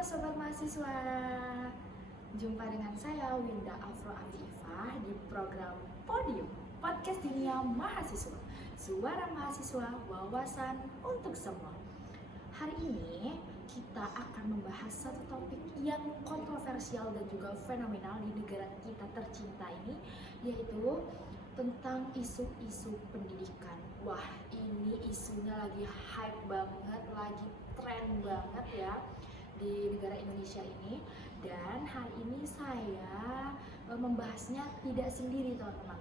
Halo Sobat Mahasiswa, jumpa dengan saya Winda Afro Afifah di program Podium Podcast Dunia Mahasiswa. Suara mahasiswa, wawasan untuk semua. Hari ini kita akan membahas satu topik yang kontroversial dan juga fenomenal di negara kita tercinta ini, yaitu tentang isu-isu pendidikan. Wah, ini isunya lagi hype banget, lagi tren banget ya di negara Indonesia ini. Dan hari ini saya membahasnya tidak sendiri teman-teman,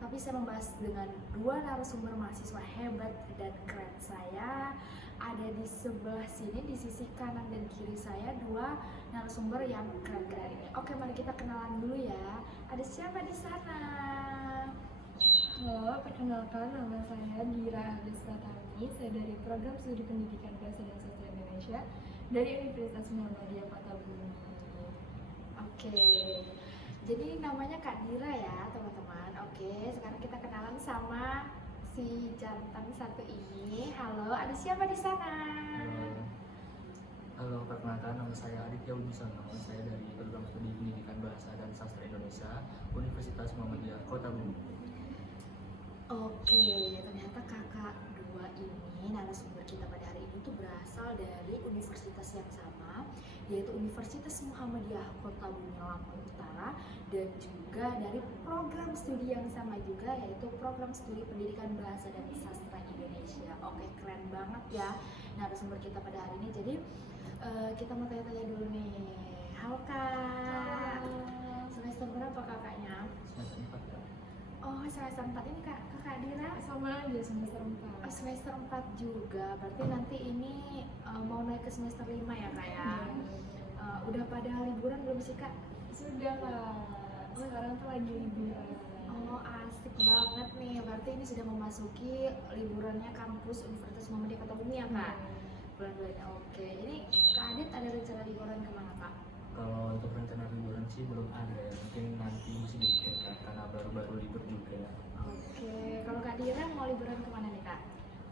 tapi saya membahas dengan dua narasumber mahasiswa hebat dan keren. Saya ada di sebelah sini, di sisi kanan dan kiri saya, dua narasumber yang keren-keren ini. Oke, mari kita kenalan dulu ya. Ada siapa di sana? Halo, perkenalkan nama saya Dira Agusratani. Saya dari Program Studi Pendidikan Bahasa dan Sastra Indonesia dari Universitas Muhammadiyah Kota Bumi. Oke, jadi namanya Kak Dira ya teman-teman. Oke, sekarang kita kenalan sama si jantan satu ini. Halo, ada siapa di sana? Halo, perkenalkan nama saya Aditya Wibisono. Saya dari Program Studi Pendidikan Bahasa dan Sastra Indonesia, Universitas Muhammadiyah Kota Bumi. Oke, ternyata kakak dua ini narasumber kita pada hari ini tuh berasal dari universitas yang sama, yaitu Universitas Muhammadiyah Kota Bumi Lampung Utara, dan juga dari program studi yang sama juga, yaitu Program Studi Pendidikan Bahasa dan Sastra Indonesia. Oke, keren banget ya narasumber kita pada hari ini. Jadi kita mau tanya-tanya dulu nih. Halo Kak. Semester berapa kakaknya? Semester 4 ya. Oh, semester 4 ini kakak Dira? Sama aja semester 4. Oh, semester 4 juga. Berarti nanti ini mau naik ke semester 5 ya Kak ya? Udah pada liburan belum sih Kak? Sudah Kak, sekarang tuh lagi liburan. Oh, asik banget nih. Berarti ini sudah memasuki liburannya kampus Universitas Muhammadiyah Kota Bumi ya Kak? Bulan-bulan. Oke, jadi Kak Adit ada rencana liburan kemana Kak? Kalau untuk rencana liburan sih belum ada ya. Mungkin nanti mesti dipikirkan karena baru-baru libur juga. Oke, kalau Kak Dira mau liburan kemana nih Kak?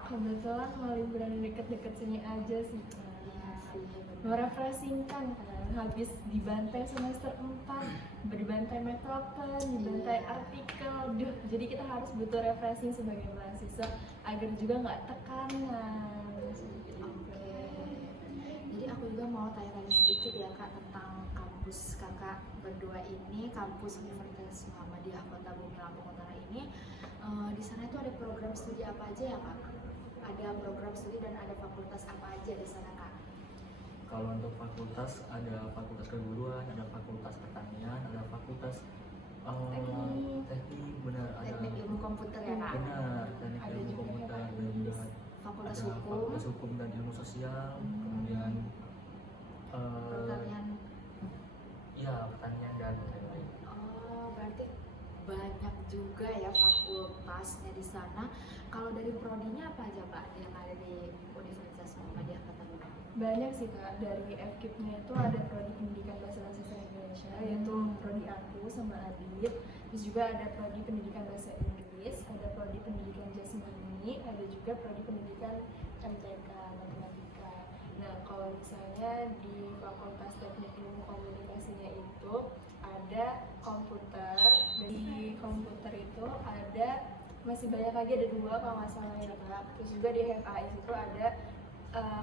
Kebetulan mau liburan deket-deket sini aja sih Kak. Iya sih, Mau refreshing kan, habis dibantai semester 4, dibantai metropen, dibantai artikel. Duh, jadi kita harus butuh refreshing sebagai mahasiswa agar juga nggak tekanan. Oke, jadi aku juga mau tanya-tanya sedikit ya Kak tentang kampus kakak berdua ini, kampus Universitas Muhammadiyah Kota Bumi Lampung Utara ini. Di sana itu ada program studi apa aja ya Kak? Ada program studi dan ada fakultas apa aja di sana Kak? Kalau untuk fakultas ada fakultas keguruan, ada fakultas pertanian, ada fakultas teknik, benar, ada Teknik ilmu komputer ya Kak? benar, teknik Ada ilmu juga komputer FAI. dan juga Fakultas ada hukum, fakultas hukum dan ilmu sosial, kemudian pertanian. ya pertanian dan lain-lain. Oh, berarti banyak juga ya fakultasnya di sana. Kalau dari prodinya apa aja Pak yang ada di Universitas Muhammadiyah Kota Bumi? Banyak sih Kak, dari FKIP-nya itu ada Prodi Pendidikan Bahasa dan Sastra Indonesia, yaitu Prodi aku sama Adit. Terus juga ada Prodi Pendidikan Bahasa Inggris, ada Prodi Pendidikan Jasmani, ada juga Prodi Pendidikan MTK Matematika. Nah, kalau misalnya di Fakultas Teknik Ilmu Komunikasinya itu ada komputer, dan di komputer itu ada masih banyak lagi, ada dua kalau nggak salah ya Kak. Terus juga di FAI itu ada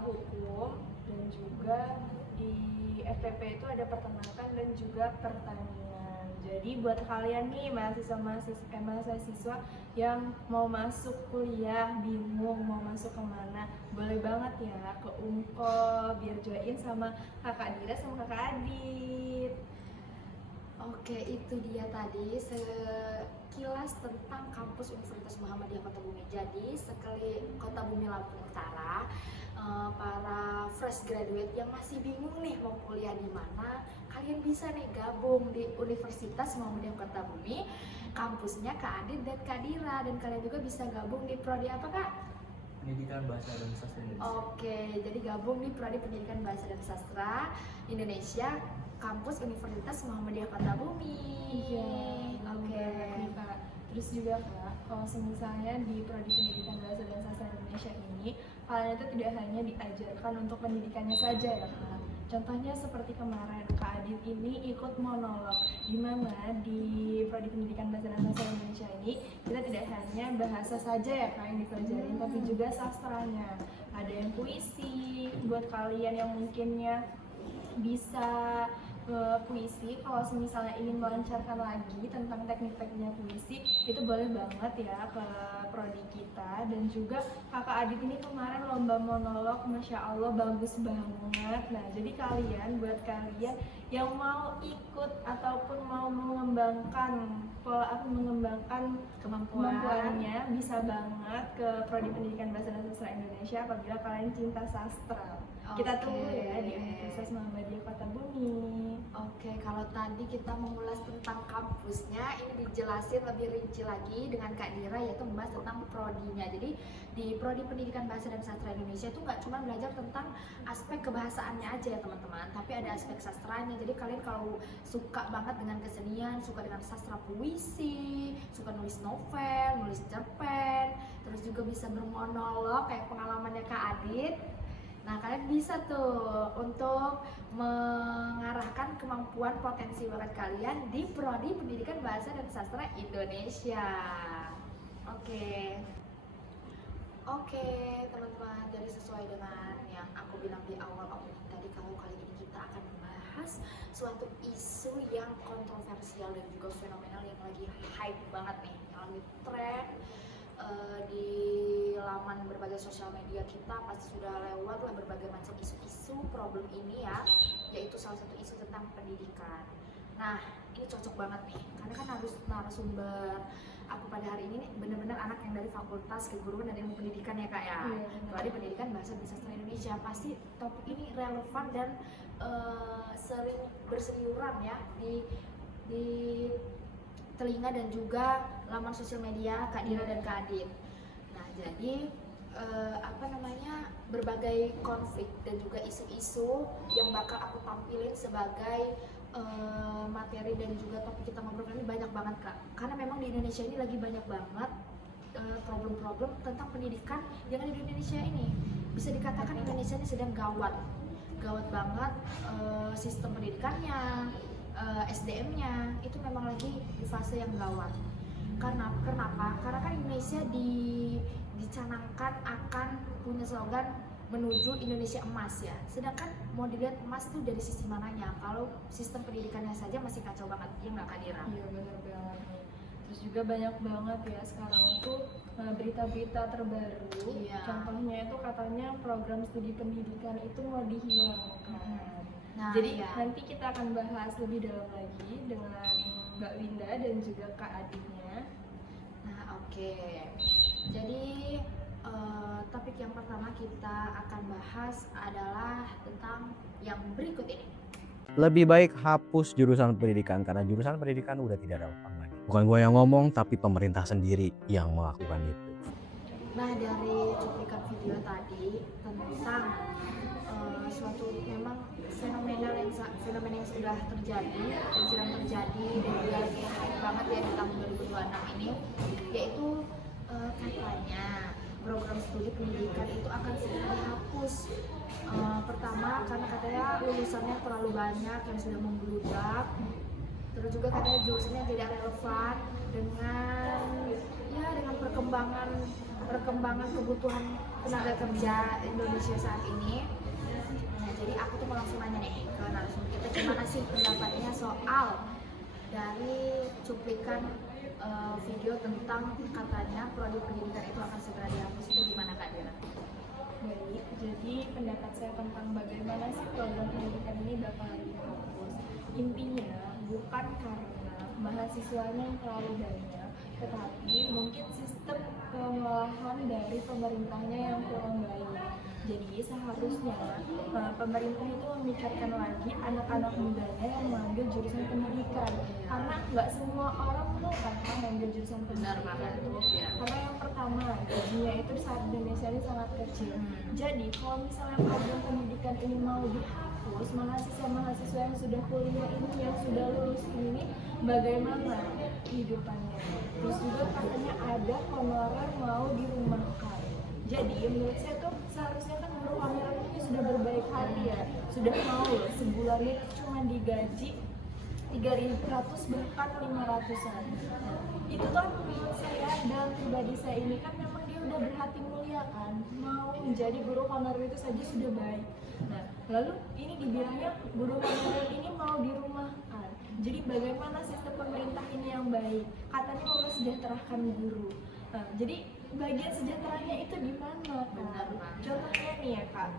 hukum, dan juga di FPP itu ada peternakan dan juga pertanian. Jadi buat kalian nih mahasiswa yang mau masuk kuliah bingung mau masuk kemana, boleh banget ya ke Unko biar join sama kakak Dira sama kakak Adit. Oke, itu dia tadi sekilas tentang kampus Universitas Muhammadiyah Kota Bumi. Jadi, sekali Kota Bumi Lampung Utara, para fresh graduate yang masih bingung nih mau kuliah di mana, kalian bisa nih gabung di Universitas Muhammadiyah Kota Bumi, kampusnya Kak Adit dan Kak Dira, dan kalian juga bisa gabung di prodi apa Kak? Pendidikan Bahasa dan Sastra Indonesia. Oke, jadi gabung di prodi Pendidikan Bahasa dan Sastra Indonesia, kampus Universitas Muhammadiyah Kota Bumi. Iya, Oke. nih Kak. Terus juga Kak, kalau misalnya di Prodi Pendidikan Bahasa dan Sastra Indonesia ini, kalian itu tidak hanya diajarkan untuk pendidikannya saja ya Kak, Contohnya seperti kemarin Kak Adit ini ikut monolog, di mana di Prodi Pendidikan Bahasa dan Sastra Indonesia ini kita tidak hanya bahasa saja ya Kak yang dipelajarin, tapi juga sastranya. Ada yang puisi, buat kalian yang mungkinnya bisa puisi, kalau misalnya ingin melancarkan lagi tentang teknik-tekniknya puisi, itu boleh banget ya ke prodi kita. Dan juga Kakak Adit ini kemarin lomba monolog, Masya Allah bagus banget. Nah jadi buat kalian yang mau ikut ataupun mau mengembangkan kemampuannya, bisa banget ke Prodi Pendidikan Bahasa dan Sastra Indonesia apabila kalian cinta sastra. Kita tunggu ya di Universitas Muhammadiyah Kota Bumi. Oke, kalau tadi kita mengulas tentang kampusnya, ini dijelasin lebih rinci lagi dengan Kak Dira, yaitu membahas tentang prodinya. Jadi di Prodi Pendidikan Bahasa dan Sastra Indonesia itu nggak cuma belajar tentang aspek kebahasaannya aja ya teman-teman, tapi ada aspek sastranya. Jadi kalian kalau suka banget dengan kesenian, suka dengan sastra puisi, suka nulis novel, nulis cerpen, terus juga bisa bermonolog kayak pengalamannya Kak Adit. Nah, kalian bisa tuh untuk mengarahkan kemampuan potensi bakat kalian di Prodi Pendidikan Bahasa dan Sastra Indonesia. Oke, teman-teman, jadi sesuai dengan yang aku bilang di awal opening tadi, kalau kali ini kita akan membahas suatu isu yang kontroversial dan juga fenomenal yang lagi hype banget nih, yang lagi tren di laman berbagai sosial media kita. Pasti sudah lewat lah berbagai macam isu-isu problem ini ya, yaitu salah satu isu tentang pendidikan. Nah ini cocok banget nih, karena kan harus narasumber aku pada hari ini benar-benar anak yang dari Fakultas Keguruan dan Ilmu Pendidikan ya Kak ya. Dari Pendidikan Bahasa dan Sastra Indonesia, pasti topik ini relevan dan sering berseliweran ya di telinga dan juga laman sosial media Kak Dira dan Kak Adit. Nah jadi berbagai konflik dan juga isu-isu yang bakal aku tampilin sebagai materi dan juga topik kita ngobrol ini banyak banget Kak. Karena memang di Indonesia ini lagi banyak banget problem-problem tentang pendidikan yang ada di Indonesia ini. Bisa dikatakan Indonesia ini sedang gawat banget sistem pendidikannya. SDM-nya itu memang lagi di fase yang gawat. Kenapa? Karena kan Indonesia dicanangkan akan punya slogan menuju Indonesia emas ya. Sedangkan mau dilihat emas tuh dari sisi mananya? Kalau sistem pendidikannya saja masih kacau banget, ya nggak Kak Dira? Iya benar banget. Terus juga banyak banget ya sekarang tuh berita-berita terbaru. Iya. Contohnya itu katanya program studi pendidikan itu mau dihilangkan. Nah, jadi iya. nanti kita akan bahas lebih dalam lagi dengan Mbak Winda dan juga Kak Aditnya. Nah oke. Jadi topik yang pertama kita akan bahas adalah tentang yang berikut ini. Lebih baik hapus jurusan pendidikan karena jurusan pendidikan udah tidak relevan lagi. Bukan gue yang ngomong, tapi pemerintah sendiri yang melakukan itu. Nah dari cuplikan video tadi tentang suatu memang fenomena yang sudah terjadi dan sedang terjadi dan juga lagi hype banget ya di tahun 2026 ini, yaitu katanya program studi pendidikan itu akan segera dihapus. Pertama karena katanya lulusannya terlalu banyak yang sudah membludak, terus juga katanya jurusannya tidak relevan dengan perkembangan kebutuhan tenaga kerja Indonesia saat ini. Nah, jadi aku tuh mau langsung nanya nih ke narasumber kita, gimana sih pendapatnya soal dari cuplikan video tentang katanya prodi pendidikan itu akan segera dihapus, itu gimana Kak Dira? Baik, jadi pendapat saya tentang bagaimana sih program pendidikan ini bakal dihapus. Intinya bukan karena mahasiswanya yang terlalu banyak, tetapi mungkin sistem pengolahan dari pemerintahnya yang kurang baik. Jadi seharusnya pemerintah itu memikirkan lagi anak-anak mudanya yang mengambil jurusan pendidikan, karena nggak semua orang tuh kan mengambil jurusan pendidikan. Karena yang pertama gajinya itu saat Indonesia ini sangat kecil. Jadi kalau misalnya program pendidikan ini mau dihapus, mahasiswa yang sudah kuliah ini, yang sudah lulus ini, bagaimana kehidupannya? Terus juga katanya ada honorer mau dirumahkan. Jadi menurut saya tuh seharusnya kan guru honorer itu sudah berbaik hati ya, sudah mau loh sebulan itu cuma digaji 300 bahkan 500-an. Itu tuh menurut saya dalam pribadi saya ini kan memang dia udah berhati mulia kan, mau menjadi guru honorer itu saja sudah baik. Nah, lalu ini dibilangnya guru honorer ini mau dirumahkan. Jadi bagaimana sistem pemerintah ini yang baik? Katanya mau mensejahterakan guru. Nah, jadi bagian sejahteranya itu di mana? Benar, Pak. Contohnya nih ya Kak,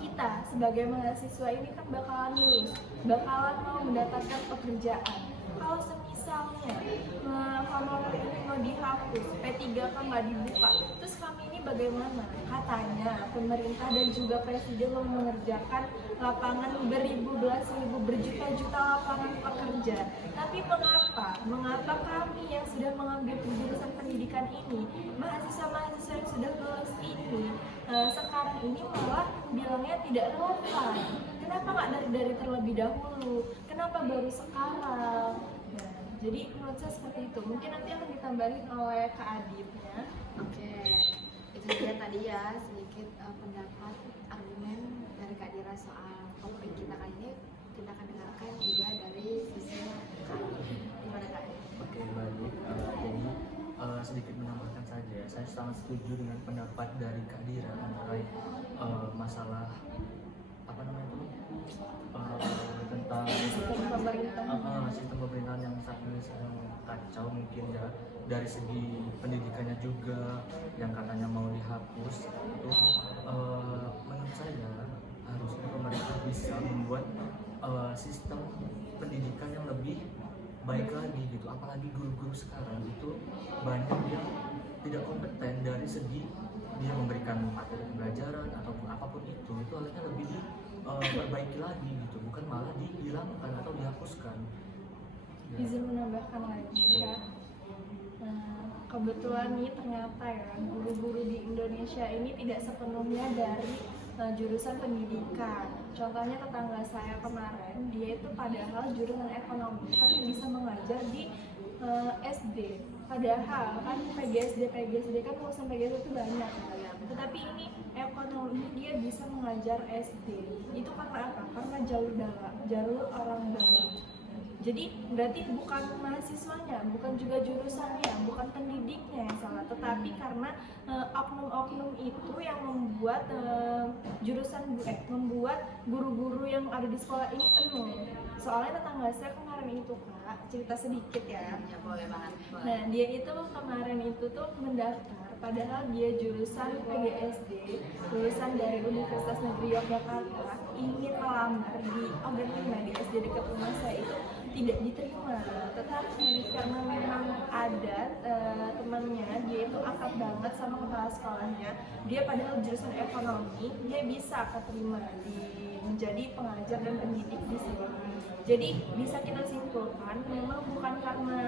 kita sebagai mahasiswa ini kan bakalan lulus, bakalan mau mendapatkan pekerjaan. Kalau semisalnya honorer ini mau dihapus, P3 kan nggak dibuka, terus kami ini bagaimana? Katanya pemerintah dan juga presiden mau mengerjakan lapangan beribu, belas ribu, berjuta-juta lapangan pekerja. Tapi mengapa kami yang sudah mengambil jurusan pendidikan ini, mahasiswa-mahasiswa yang sudah lulus ini, sekarang ini malah bilangnya tidak relevan? Kenapa nggak dari terlebih dahulu? Kenapa baru sekarang? Nah, jadi menurut saya seperti itu. Mungkin nanti akan ditambahin oleh Kak Adit ya. Oke, itu dia tadi ya sedikit pendapat argumen dari Kak Dira soal topik kita kali ini. Kita akan dengarkan juga dari sisi Kak Adit. Gimana Kak Adit? Oke, baik. Jadi sedikit menambahkan saja, saya sangat setuju dengan pendapat dari Kak Dira mengenai masalah apa namanya itu tentang Sistem pemerintahan. sistem pemerintahan yang saat ini sedang kacau mungkin ya, dari segi pendidikannya juga yang katanya mau dihapus itu menurut saya harusnya pemerintah bisa membuat sistem pendidikan yang lebih baik lagi gitu, apalagi guru-guru sekarang itu banyak yang tidak kompeten dari segi dia memberikan materi pembelajaran ataupun apapun itu harusnya lebih diperbaiki lagi gitu, bukan malah dihilangkan atau dihapuskan ya. Izin menambahkan lagi ya. Nah, kebetulan nih ternyata ya guru-guru di Indonesia ini tidak sepenuhnya dari jurusan pendidikan. Contohnya tetangga saya kemarin, dia itu padahal jurusan ekonomi tapi bisa mengajar di SD. Padahal kan PGSD kan lulusan PGSD itu banyak. Tetapi ini ekonomi dia bisa mengajar SD. Itu karena apa? Karena jalur orang dalam. Jadi berarti bukan mahasiswanya, bukan juga jurusannya, bukan pendidiknya yang salah, tetapi karena oknum-oknum itu yang membuat membuat guru-guru yang ada di sekolah ini penuh. Soalnya tetangga saya kemarin itu Kak, cerita sedikit ya. Ya boleh banget. Boleh. Nah dia itu kemarin itu tuh mendaftar, padahal dia jurusan PGSD, lulusan dari Universitas Negeri Yogyakarta, ingin melamar di Ogan di SD dekat rumah saya itu tidak diterima. Tetapi karena memang ada temannya, dia itu akrab banget sama kepala sekolahnya, dia padahal jurusan ekonomi, dia bisa keterima menjadi pengajar dan pendidik di sini. Jadi bisa kita simpulkan memang bukan karena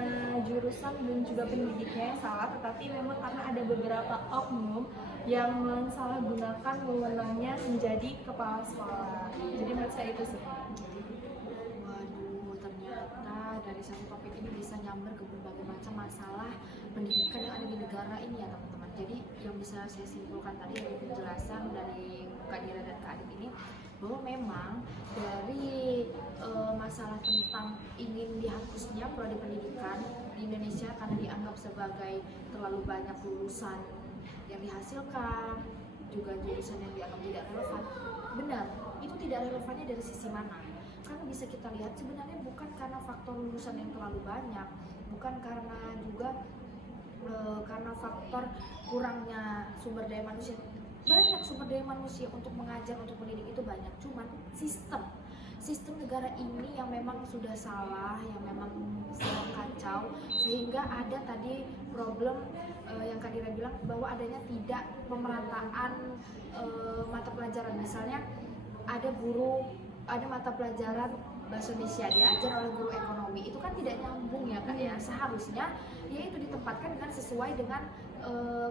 jurusan dan juga pendidiknya yang salah, tetapi memang karena ada beberapa oknum yang mensalahgunakan wewenangnya menjadi kepala sekolah. Jadi menurut saya itu sih. Waduh, ternyata dari satu topik ini bisa nyamber ke berbagai macam masalah pendidikan yang ada di negara ini ya teman-teman. Jadi yang bisa saya simpulkan tadi dari penjelasan dari Kak Dira dan Kak Adit ini, bahwa memang dari masalah tentang ingin dihapusnya prodi pendidikan di Indonesia karena dianggap sebagai terlalu banyak lulusan yang dihasilkan, juga jurusan yang dianggap tidak relevan. Benar, itu tidak relevannya dari sisi mana? Kan bisa kita lihat sebenarnya bukan karena faktor lulusan yang terlalu banyak, bukan karena juga karena faktor kurangnya sumber daya manusia. Banyak sumber daya manusia untuk mengajar, untuk mendidik itu banyak, cuman sistem negara ini yang memang sudah salah, yang memang sangat kacau, sehingga ada tadi problem yang Kak Dira bilang bahwa adanya tidak pemerataan mata pelajaran. Misalnya ada mata pelajaran bahasa Indonesia diajar oleh guru ekonomi, itu kan tidak nyambung ya Kak ya. Seharusnya ya itu ditempatkan dengan sesuai dengan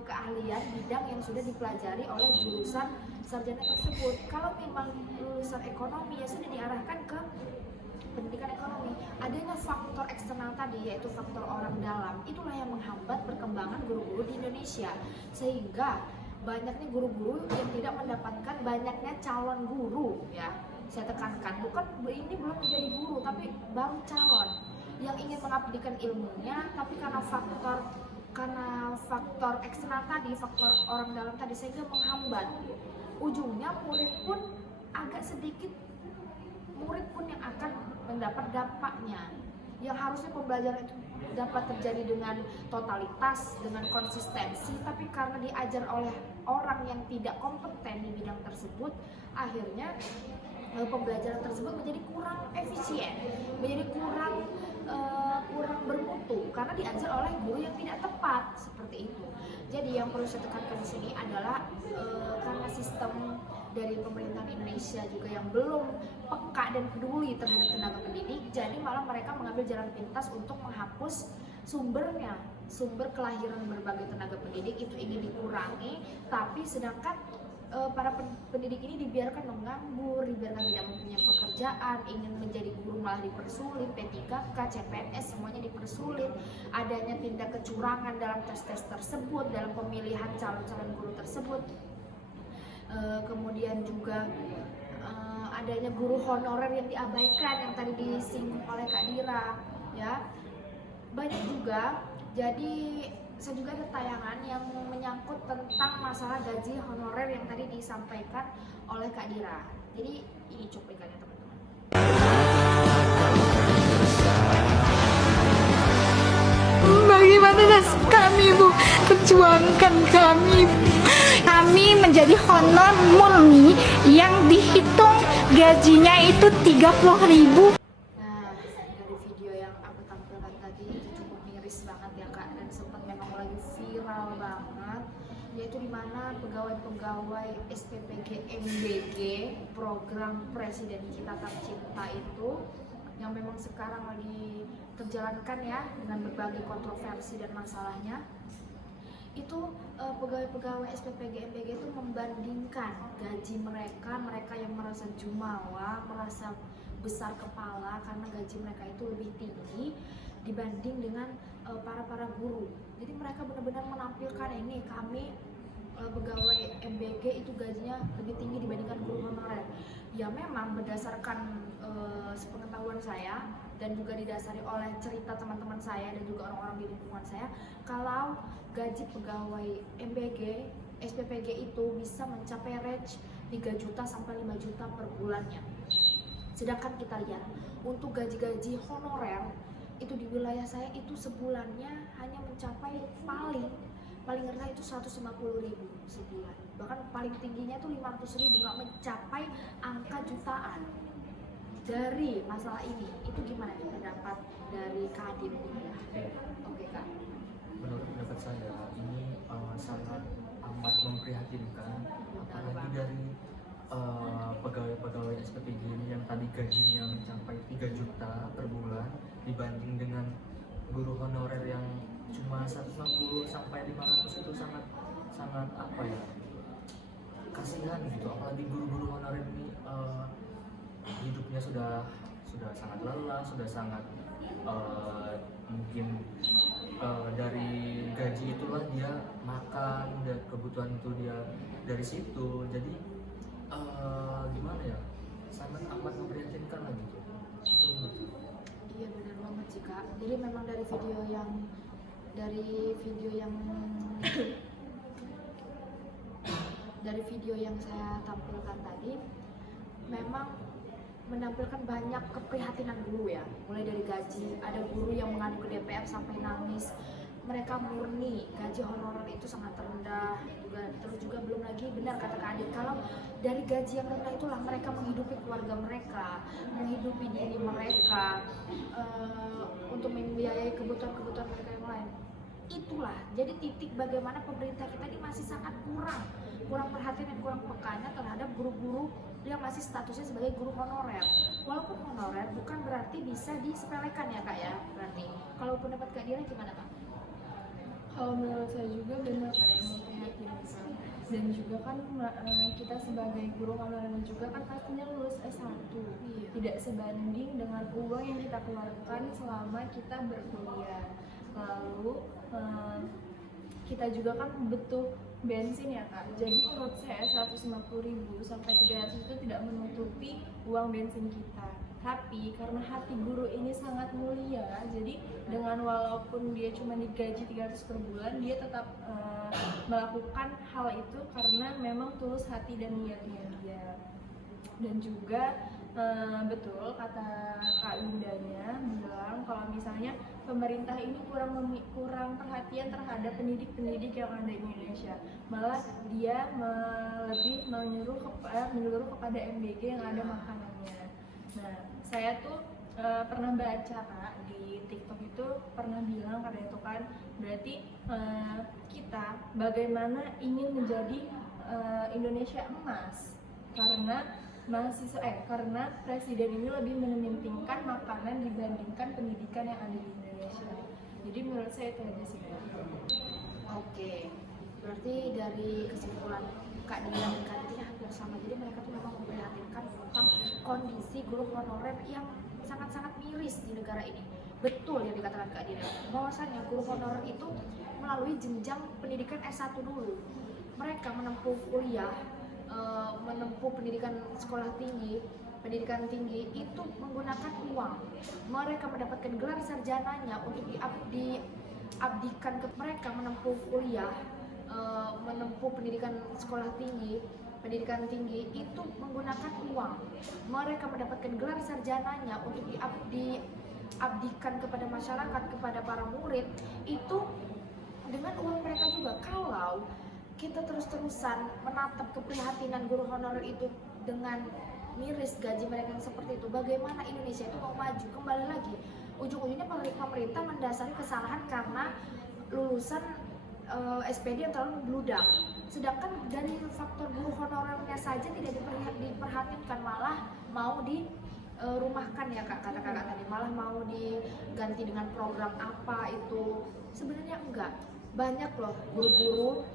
keahlian bidang yang sudah dipelajari oleh jurusan sarjana tersebut. Kalau memang lulusan ekonomi ya sudah diarahkan ke pendidikan ekonomi. Adanya faktor eksternal tadi, yaitu faktor orang dalam, itulah yang menghambat perkembangan guru-guru di Indonesia. Sehingga banyaknya guru-guru yang tidak mendapatkan banyaknya calon guru ya. Saya tekankan, bukan ini belum menjadi guru tapi baru calon yang ingin mengabdikan ilmunya, tapi karena faktor eksternal tadi, faktor orang dalam tadi sehingga menghambat. Ujungnya murid pun yang akan mendapat dampaknya. Yang harusnya pembelajaran itu dapat terjadi dengan totalitas, dengan konsistensi, tapi karena diajar oleh orang yang tidak kompeten di bidang tersebut, akhirnya pembelajaran tersebut menjadi kurang efisien, menjadi kurang bermutu karena diajar oleh guru yang tidak tepat, seperti itu. Jadi yang perlu saya tekankan di sini adalah karena sistem dari pemerintahan Indonesia juga yang belum peka dan peduli terhadap tenaga pendidik, jadi malah mereka mengambil jalan pintas untuk menghapus sumber kelahiran berbagai tenaga pendidik itu ingin dikurangi, tapi sedangkan para pendidik ini dibiarkan menganggur, dibiarkan tidak mempunyai pekerjaan, ingin menjadi guru malah dipersulit, P3K, CPNS semuanya dipersulit, adanya tindak kecurangan dalam tes-tes tersebut, dalam pemilihan calon-calon guru tersebut. Kemudian juga adanya guru honorer yang diabaikan yang tadi disinggung oleh Kak Dira ya, banyak juga. Jadi saya juga ada tayangan yang menyangkut tentang masalah gaji honorer yang tadi disampaikan oleh Kak Dira. Jadi ini cuplikannya teman-teman. Bagaimana nasib kami, Bu? Perjuangkan kami. Kami menjadi honor murni yang dihitung gajinya itu 30.000. Nah, dari video yang aku tampilkan tadi itu cukup miris banget ya Kak, dan sempat memang lagi viral banget, yaitu dimana pegawai-pegawai SPPG MBG program Presiden Kita Tercinta itu yang memang sekarang lagi terjalankan ya dengan berbagai kontroversi dan masalahnya, itu pegawai-pegawai SPPG MBG itu membandingkan gaji mereka yang merasa jumawa, merasa besar kepala karena gaji mereka itu lebih tinggi dibanding dengan para guru. Jadi mereka benar-benar menampilkan ini, kami pegawai MBG itu gajinya lebih tinggi dibandingkan guru honorer. Ya memang berdasarkan sepengetahuan saya dan juga didasari oleh cerita teman-teman saya dan juga orang-orang di lingkungan saya, kalau gaji pegawai MBG, SPPG itu bisa mencapai range 3 juta sampai 5 juta per bulannya. Sedangkan kita lihat untuk gaji-gaji honorer itu di wilayah saya itu sebulannya hanya mencapai paling rendah itu 150.000 sebulan. Bahkan paling tingginya tuh 500.000, nggak mencapai angka jutaan. Dari masalah ini, itu gimana nih pendapat dari Kak Adin? Oke Kak. Menurut pendapat saya ini sangat amat memprihatinkan, apalagi dari pegawai-pegawai SPPG ini yang tadi gajinya mencapai 3 juta per bulan dibanding dengan guru honorer yang cuma 150 sampai 500 itu sangat apa ya, kasihan gitu. Apalagi guru-guru honorer ini hidupnya sudah sangat lelah, sudah sangat mungkin dari gaji itulah dia makan, dan kebutuhan itu dia dari situ. Jadi gimana ya, sangat amat memprihatinkan lah gitu. Iya benar banget sih Kak. Jadi memang dari video yang dari video yang saya tampilkan tadi memang menampilkan banyak keprihatinan guru ya, mulai dari gaji, ada guru yang mengadu ke DPR sampai nangis, mereka murni gaji honorer itu sangat rendah juga. Terus juga belum lagi benar kata Kak Adit, kalau dari gaji yang rendah itulah mereka menghidupi keluarga mereka, menghidupi diri mereka, untuk membiayai kebutuhan mereka yang lain. Itulah jadi titik bagaimana pemerintah kita ini masih sangat kurang perhatian dan kurang pekanya terhadap guru-guru yang masih statusnya sebagai guru honorer. Walaupun honorer bukan berarti bisa disepelekan ya Kak ya. Berarti kalau pendapat Kak Dira gimana Kak? Kalau menurut saya juga benar kayak memprihatinkan, dan juga kan kita sebagai guru honorer juga kan pastinya lulus S1, tidak sebanding dengan uang yang kita keluarkan selama kita berkuliah. Lalu kita juga kan butuh bensin ya Kak. Jadi menurut saya 150.000 sampai 300 itu tidak menutupi uang bensin kita. Tapi karena hati guru ini sangat mulia, jadi dengan walaupun dia cuma digaji 300 per bulan, dia tetap melakukan hal itu karena memang tulus hati dan niatnya dia. Dan juga betul kata Kak Windanya bilang kalau misalnya pemerintah ini kurang perhatian terhadap pendidik-pendidik yang ada di Indonesia, malah dia lebih menyuruh kepada MBG yang ada makanannya. Nah, saya tuh pernah baca Kak di TikTok itu pernah bilang katanya itu kan berarti kita bagaimana ingin menjadi Indonesia emas karena presiden ini lebih mementingkan makanan dibandingkan pendidikan yang ada di Indonesia. Jadi menurut saya itu aja sih Kak. Oke, berarti dari kesimpulan Kak Dia dan Kak Tina hampir sama. Jadi mereka tuh memang memprihatinkan tentang kondisi guru honorer yang sangat-sangat miris di negara ini. Betul yang dikatakan Kak Dia, bahwasannya guru honorer itu melalui jenjang pendidikan S1 dulu. Mereka menempuh kuliah, menempuh pendidikan sekolah tinggi, pendidikan tinggi itu menggunakan uang. Mereka mendapatkan gelar sarjananya untuk diabdikan ke mereka menempuh kuliah, menempuh pendidikan sekolah tinggi, pendidikan tinggi itu menggunakan uang. Mereka mendapatkan gelar sarjananya untuk diabdikan kepada masyarakat, kepada para murid itu dengan uang mereka juga. Kalau kita terus-terusan menatap keprihatinan guru honorer itu dengan miris gaji mereka yang seperti itu, bagaimana Indonesia itu mau maju? Kembali lagi, ujung-ujungnya pemerintah mendasari kesalahan karena lulusan SPD yang terlalu membludak. Sedangkan dari faktor guru honorernya saja tidak diperhatikan, malah mau dirumahkan ya Kak, kata kakak tadi, malah mau diganti dengan program apa itu. Sebenarnya enggak. Banyak loh guru-guru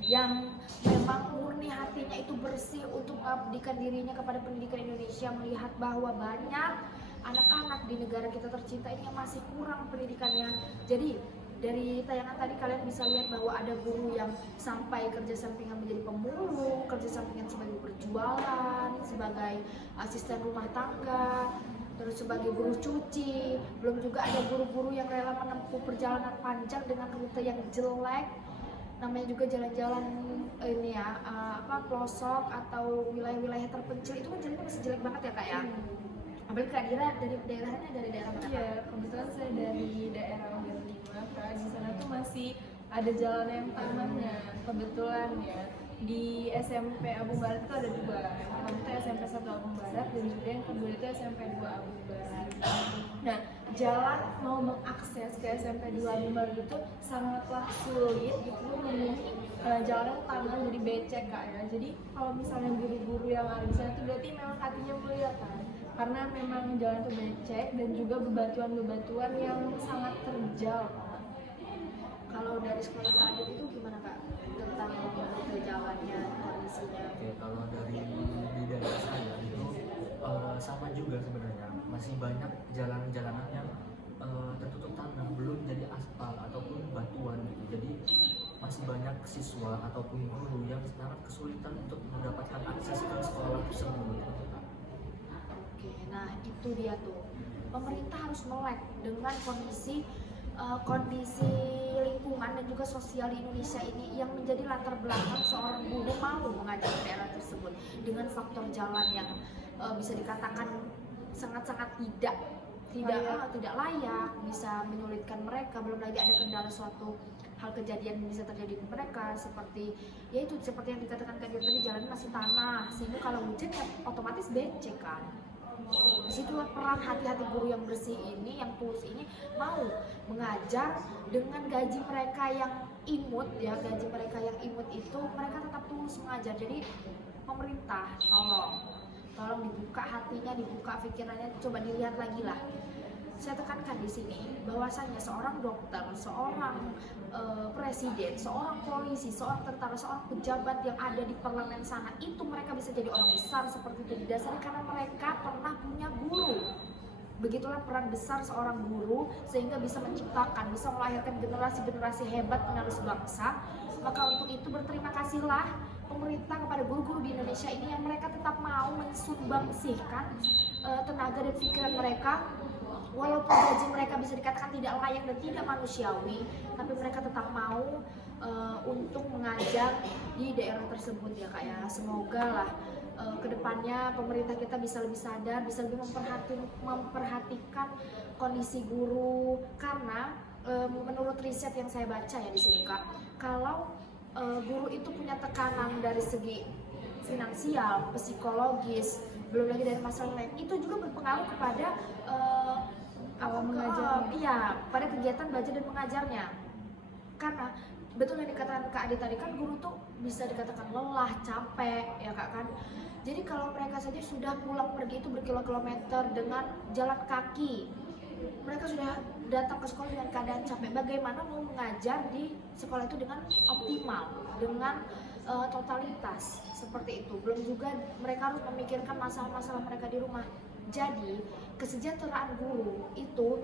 yang memang murni hatinya itu bersih untuk mengabdikan dirinya kepada pendidikan Indonesia, melihat bahwa banyak anak-anak di negara kita tercinta ini yang masih kurang pendidikannya. Jadi dari tayangan tadi kalian bisa lihat bahwa ada guru yang sampai kerja sampingan menjadi pemulung, kerja sampingan sebagai berjualan, sebagai asisten rumah tangga, terus sebagai buruh cuci. Belum juga ada guru-guru yang rela menempuh perjalanan panjang dengan rute yang jelek, namanya juga jalan-jalan ini ya, pelosok atau wilayah-wilayah terpencil, itu kan jalannya masih jelek banget ya Kak ya. Apalagi Kak Dira dari daerahnya dari daerah mana? Iya, kebetulan saya dari daerah Unggah Kak. Di sana tuh masih ada jalan yang tanahnya. Kebetulan ya di SMP Agung Barat itu ada dua. Yang pertama itu SMP 1 Agung Barat dan juga yang kedua itu SMP 2 Agung Barat. Nah, jalan mau mengakses ke SMP 2 Agung Barat itu sangatlah sulit gitu, memenuhi jalan tanah jadi becek Kak ya. Jadi kalau misalnya guru-guru yang ada di sana itu berarti memang hatinya mulia kan. Karena memang jalan itu becek dan juga bebatuan-bebatuan yang sangat terjal Kak. Kalau dari sekolah Kak itu gimana Kak tentang rute jalannya, kondisinya? Oke, kalau dari di daerah saya itu sama juga sebenarnya, masih banyak jalan-jalanan yang tertutup tanah, belum jadi aspal ataupun batuan gitu. Jadi masih banyak siswa ataupun guru yang sangat kesulitan untuk mendapatkan akses ke sekolah tersebut. Oke, nah itu dia tuh, pemerintah harus melek dengan kondisi lingkungan dan juga sosial di Indonesia ini yang menjadi latar belakang seorang guru mau mengajar di daerah tersebut dengan faktor jalan yang bisa dikatakan sangat-sangat tidak layak, bisa menyulitkan mereka. Belum lagi ada kendala suatu hal kejadian yang bisa terjadi di mereka, seperti yaitu seperti yang dikatakan Kak Dir tadi, jalan masih tanah sehingga kalau hujan ya otomatis becek kan. Disitulah peran hati-hati guru yang bersih ini, yang tulus ini, mau mengajar dengan gaji mereka yang imut ya, gaji mereka yang imut itu mereka tetap tulus mengajar. Jadi pemerintah tolong dibuka hatinya, dibuka pikirannya, coba dilihat lagi lah. Saya tekankan di sini bahwasannya seorang dokter, seorang presiden, seorang polisi, seorang tentara, seorang pejabat yang ada di parlemen sana, itu mereka bisa jadi orang besar seperti itu didasari karena mereka pernah punya guru. Begitulah peran besar seorang guru sehingga bisa menciptakan, bisa melahirkan generasi-generasi hebat penerus bangsa Maka untuk itu berterima kasihlah pemerintah kepada guru-guru di Indonesia ini yang mereka tetap mau mensumbangsihkan tenaga dan pikiran mereka. Walaupun gaji mereka bisa dikatakan tidak layak dan tidak manusiawi, tapi mereka tetap mau untuk mengajar di daerah tersebut ya Kak ya. Semoga lah kedepannya pemerintah kita bisa lebih sadar, bisa lebih memperhatikan kondisi guru, karena menurut riset yang saya baca ya di sini Kak, kalau guru itu punya tekanan dari segi finansial, psikologis, belum lagi dari masalah lain, itu juga berpengaruh kepada mengajarnya. Iya, pada kegiatan belajar dan mengajarnya. Karena betul yang dikatakan Kak Adi tadi kan, guru tuh bisa dikatakan lelah, capek ya Kak kan. Jadi kalau mereka saja sudah pulang pergi itu berkilo-kilometer dengan jalan kaki, mereka sudah datang ke sekolah dengan keadaan capek, bagaimana mau mengajar di sekolah itu dengan optimal, dengan totalitas seperti itu. Belum juga mereka harus memikirkan masalah-masalah mereka di rumah. Jadi kesejahteraan guru itu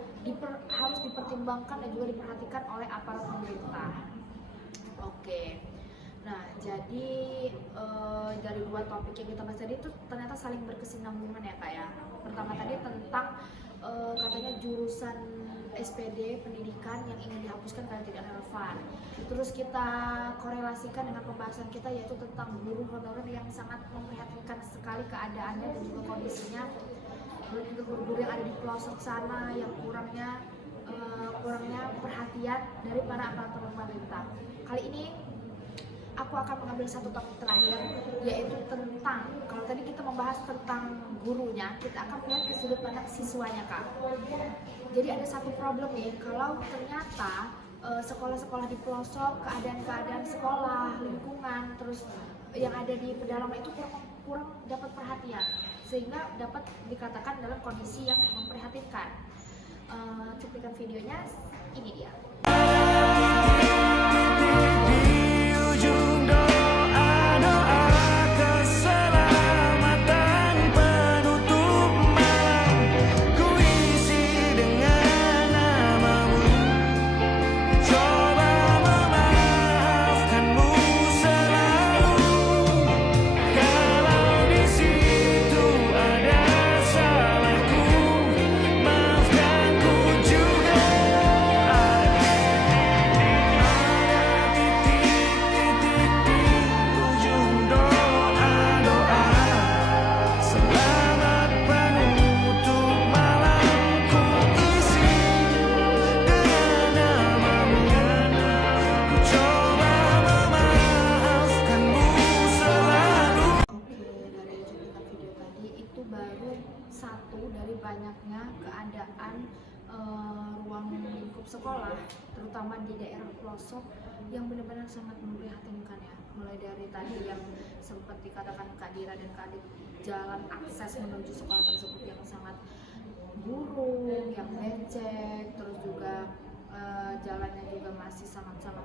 harus dipertimbangkan dan juga diperhatikan oleh aparat pemerintah. Oke. Nah, jadi dari dua topik yang kita bahas tadi itu ternyata saling berkesinambungan ya Kak ya. Pertama tadi tentang katanya jurusan SPD pendidikan yang ingin dihapuskan karena tidak relevan. Terus kita korelasikan dengan pembahasan kita yaitu tentang guru honorer yang sangat memprihatinkan sekali keadaannya dan juga kondisinya. Belum juga guru-guru yang ada di pelosok sana yang kurangnya perhatian dari para aparatur pemerintah. Kali ini aku akan mengambil satu topik terakhir, yaitu tentang, kalau tadi kita membahas tentang gurunya, kita akan melihat ke sudut pandang siswanya Kak. Jadi ada satu problem nih, kalau ternyata sekolah-sekolah di pelosok, keadaan-keadaan sekolah, lingkungan, terus yang ada di pedalaman itu kurang dapat perhatian, sehingga dapat dikatakan dalam kondisi yang memprihatinkan. Cuplikan videonya ini dia. Banyaknya keadaan ruang lingkup sekolah, terutama di daerah pelosok, yang benar-benar sangat memprihatinkan ya. Mulai dari tadi yang sempat dikatakan Kak Dira dan Kak Adit, jalan akses menuju sekolah tersebut yang sangat buruk, yang becek, terus juga jalannya juga masih sangat-sangat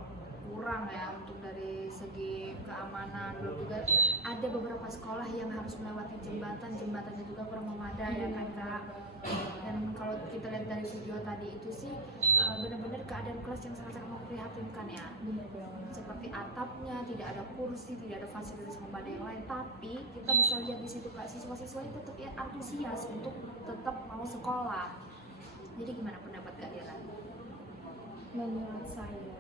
kurang ya untuk dari segi keamanan. Belum juga ada beberapa sekolah yang harus melewati jembatannya juga kurang memadai ya kan Kak. Dan kalau kita lihat dari video tadi itu sih benar-benar keadaan kelas yang sangat-sangat memprihatinkan ya. Seperti atapnya tidak ada kursi, tidak ada fasilitas memadai yang lain, tapi kita bisa lihat di situ Kak, siswa-siswanya tetap ya antusias untuk tetap mau sekolah. Jadi gimana pendapat Kak Dira? Menurut saya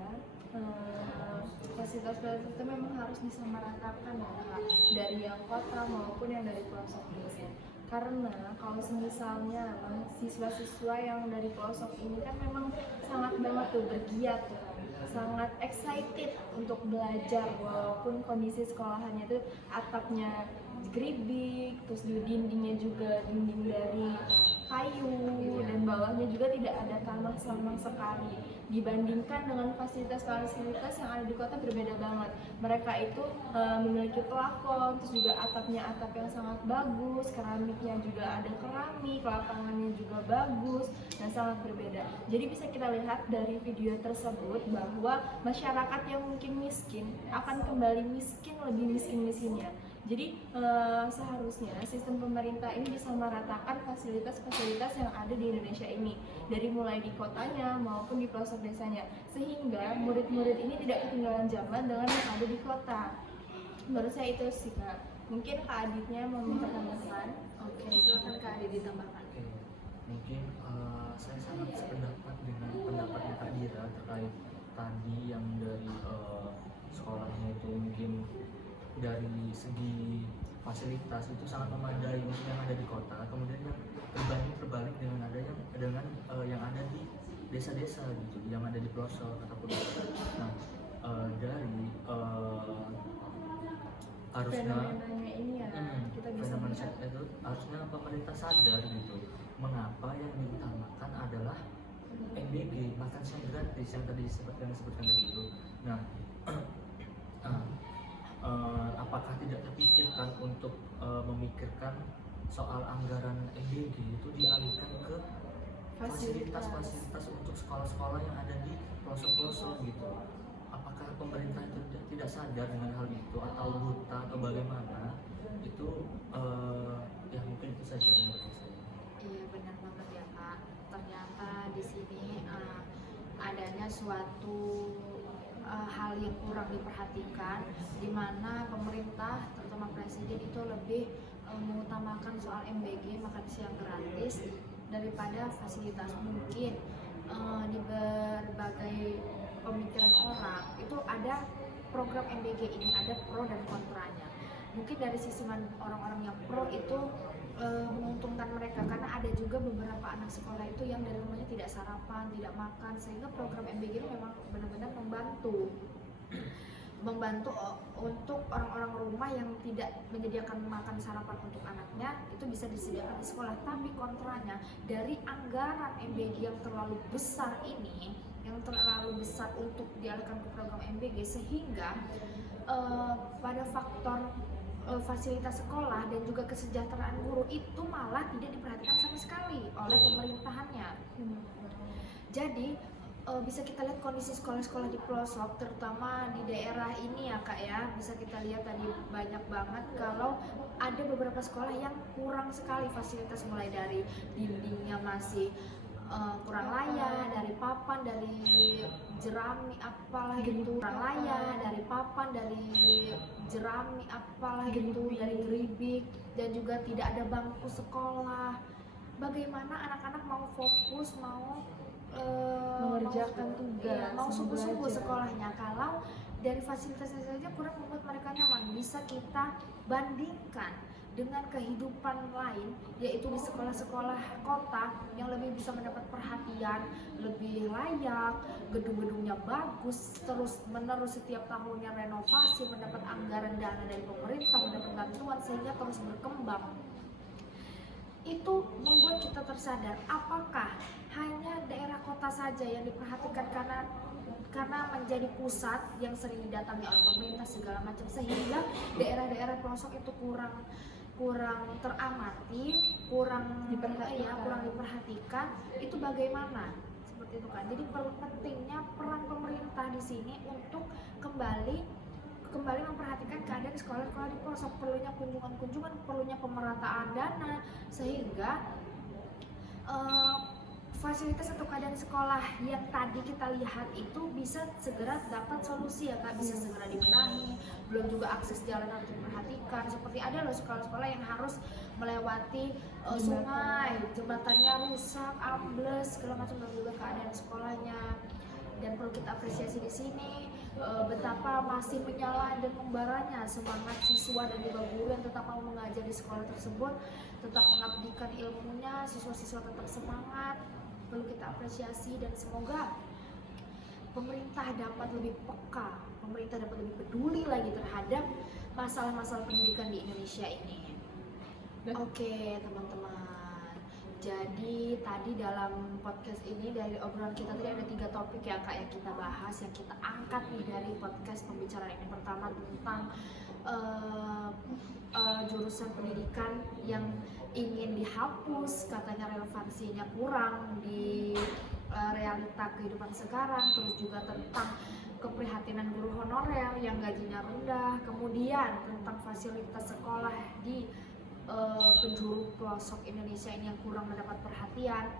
fasilitas itu memang harus disamaratakan ya Kak, dari yang kota maupun yang dari pelosok desa. Karena kalau misalnya siswa-siswa yang dari pelosok ini kan memang sangat banget tuh bergiat ya, sangat excited untuk belajar walaupun kondisi sekolahannya itu atapnya geribik, terus di dindingnya juga dinding dari kayu dan bawahnya juga tidak ada tanah sama sekali. Dibandingkan dengan fasilitas-fasilitas yang ada di kota berbeda banget. Mereka itu memiliki plafon, terus juga atapnya atap yang sangat bagus, keramiknya juga ada keramik, lapangannya juga bagus dan sangat berbeda. Jadi bisa kita lihat dari video tersebut bahwa masyarakat yang mungkin miskin akan kembali miskin, lebih miskin-miskinnya. Jadi seharusnya sistem pemerintah ini bisa meratakan fasilitas-fasilitas yang ada di Indonesia ini, dari mulai di kotanya maupun di pelosok desanya, sehingga murid-murid ini tidak ketinggalan zaman dengan yang ada di kota. Menurut saya itu sih Kak. Mungkin Kak Aditnya mau minta tambahan. Oke, silakan Kak Adi ditambahkan. Oke, mungkin saya sangat sependapat dengan pendapatnya Kak Dira terkait tadi yang dari sekolahnya itu mungkin dari segi fasilitas itu sangat memadai untuk yang ada di kota, kemudian yang terbalik dengan yang ada di desa-desa gitu, yang ada di pelosok ataupun nah dari harusnya Fenomenanya ini ya, kita bisa fenomena lihat. itu harusnya pemerintah sadar gitu mengapa yang diutamakan adalah MBG, makan siang gratis yang tadi disebutkan tadi itu. Nah apakah tidak terpikirkan untuk memikirkan soal anggaran MBG itu dialihkan ke fasilitas untuk sekolah-sekolah yang ada di pelosok-pelosok gitu? Apakah pemerintah itu tidak sadar dengan hal itu atau buta atau bagaimana? Itu ya mungkin itu saja menurut saya. Iya benar banget ya Kak. Ternyata di sini adanya suatu hal yang kurang diperhatikan, di mana pemerintah terutama presiden itu lebih mengutamakan soal MBG makan siang gratis daripada fasilitas. Mungkin di berbagai pemikiran orang itu ada program MBG ini ada pro dan kontranya. Mungkin dari sisi orang-orang yang pro itu menguntungkan mereka, karena ada juga beberapa anak sekolah itu yang dari rumahnya tidak sarapan, tidak makan, sehingga program MBG ini memang benar-benar membantu untuk orang-orang rumah yang tidak menyediakan makan sarapan untuk anaknya, itu bisa disediakan di sekolah. Tapi kontranya, dari anggaran MBG yang terlalu besar ini, yang terlalu besar untuk dialihkan ke program MBG, sehingga pada faktor fasilitas sekolah dan juga kesejahteraan guru itu malah tidak diperhatikan sama sekali oleh pemerintahannya. Jadi bisa kita lihat kondisi sekolah-sekolah di pelosok, terutama di daerah ini ya Kak ya, bisa kita lihat tadi banyak banget kalau ada beberapa sekolah yang kurang sekali fasilitas, mulai dari dindingnya masih kurang layak, dari papan, dari jerami apalah gitu, kurang layak, dari papan, dari jerami apalah gitu, dari geribik, dan juga tidak ada bangku sekolah. Bagaimana anak-anak mau fokus, mau mengerjakan tugas, mau sungguh-sungguh belajar. sekolahnya kalau dari fasilitasnya saja kurang membuat mereka nyaman? Bisa kita bandingkan dengan kehidupan lain, yaitu di sekolah-sekolah kota yang lebih bisa mendapat perhatian, lebih layak, gedung-gedungnya bagus, terus menerus setiap tahunnya renovasi, mendapat anggaran dana dari pemerintah, mendapat bantuan sehingga terus berkembang. Itu membuat kita tersadar, apakah hanya daerah kota saja yang diperhatikan karena menjadi pusat yang sering didatangi oleh pemerintah segala macam, sehingga daerah-daerah pelosok itu kurang teramati, kurang diperhatikan. Itu bagaimana? Seperti itu kan. Jadi pentingnya peran pemerintah di sini untuk kembali memperhatikan keadaan sekolah-sekolah di pelosok, perlunya kunjungan-kunjungan, perlunya pemerataan dana, sehingga fasilitas atau keadaan sekolah yang tadi kita lihat itu bisa segera dapat solusi ya Kak, bisa segera dibenahi. Belum juga akses jalan harus diperhatikan, seperti ada loh sekolah-sekolah yang harus melewati sungai, jembatannya rusak, ambles, segala macam, dan juga keadaan sekolahnya. Dan perlu kita apresiasi di sini betapa masih menyala dan membaranya semangat siswa dan juga guru yang tetap mau mengajar di sekolah tersebut, tetap mengabdikan ilmunya, siswa-siswa tetap semangat. Perlu kita apresiasi, dan semoga pemerintah dapat lebih peka, pemerintah dapat lebih peduli lagi terhadap masalah-masalah pendidikan di Indonesia ini. Oke teman-teman, jadi tadi dalam podcast ini dari obrolan kita tadi ada 3 topik ya Kak yang kita bahas, yang kita angkat nih dari podcast pembicaraan ini. Pertama tentang jurusan pendidikan yang ingin dihapus, katanya relevansinya kurang di realita kehidupan sekarang. Terus juga tentang keprihatinan guru honorer yang gajinya rendah, kemudian tentang fasilitas sekolah di penjuru pelosok Indonesia ini yang kurang mendapat perhatian.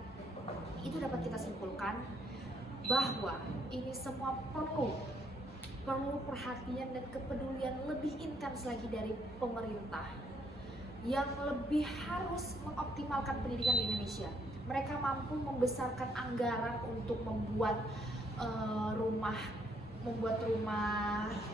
Itu dapat kita simpulkan bahwa ini semua perlu perhatian dan kepedulian lebih intens lagi dari pemerintah yang lebih harus mengoptimalkan pendidikan di Indonesia. Mereka mampu membesarkan anggaran untuk membuat rumah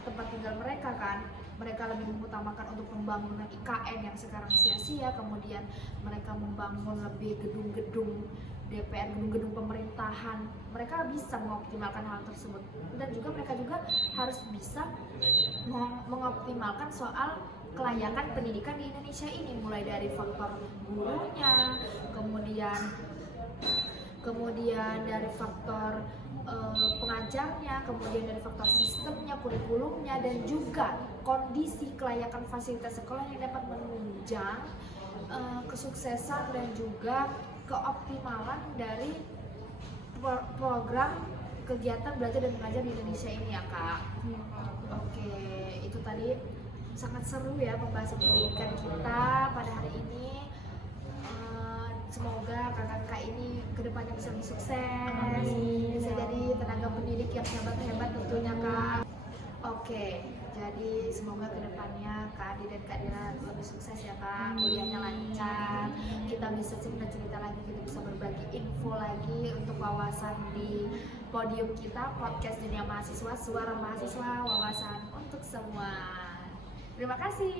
tempat tinggal mereka kan. Mereka lebih mengutamakan untuk pembangunan IKN yang sekarang sia-sia, kemudian mereka membangun lebih gedung-gedung DPR, gedung-gedung pemerintahan. Mereka bisa mengoptimalkan hal tersebut, dan juga mereka juga harus bisa mengoptimalkan soal kelayakan pendidikan di Indonesia ini, mulai dari faktor gurunya, kemudian dari faktor pengajarnya, kemudian dari faktor sistemnya, kurikulumnya, dan juga kondisi kelayakan fasilitas sekolah yang dapat menunjang kesuksesan dan juga keoptimalan dari program kegiatan belajar dan mengajar di Indonesia ini ya Kak. Oke, itu tadi sangat seru ya pembahasan pendidikan kita pada hari ini. Semoga kakak-kakak ini kedepannya bisa lebih sukses, bisa jadi tenaga pendidik yang hebat-hebat tentunya Kak. Oke, jadi semoga kedepannya Kak Adi dan Kak Dira lebih sukses ya Kak, kuliahnya lancar, kita bisa cerita-cerita lagi, kita bisa berbagi info lagi untuk wawasan di podium kita, podcast Dunia Mahasiswa, Suara Mahasiswa, wawasan untuk semua. Terima kasih.